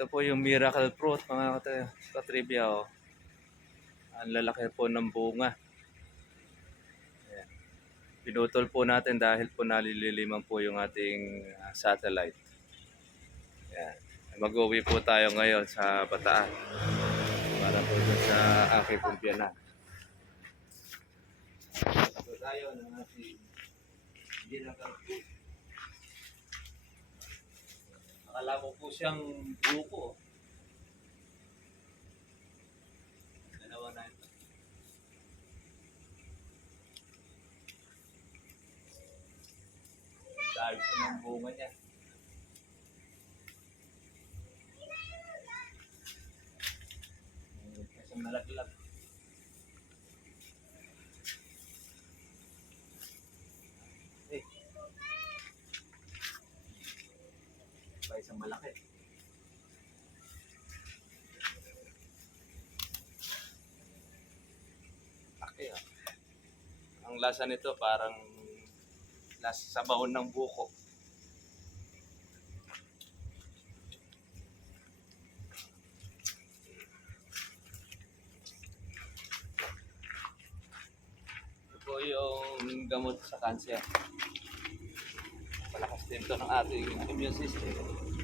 Ito po yung miracle fruit mga kat- katribya. Oh. Ang lalaki po ng bunga. Ayan. Pinutol po natin dahil po nalililiman po yung ating ah, satellite. Ayan. Mag-uwi po tayo ngayon sa Bataan. Para po sa aking kumpyanan. Tapos tayo ng ating miracle fruit. Akala ko po siyang buko. Dalawa na ito. Dahil sa ng bunga niya. Kasi malaglag. Isang malaki. Laki ah. Ang lasa nito parang lasa sa bahon ng buko. Po yung gamot sa cancer. Palakas din to ng ating immune system.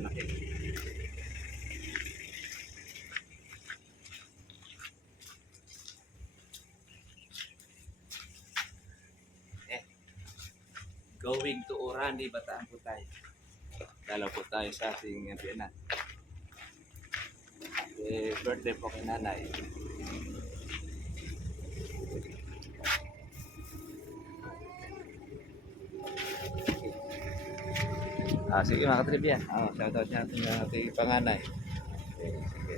Malaki. Eh, going to Orani, Bataan po tayo. Dalaw po tayo sa ating biyanan. Eh, birthday po kay nanay. Ah, sige mga katribya. Ah, shoutout natin na ating panganay. Sige, sige.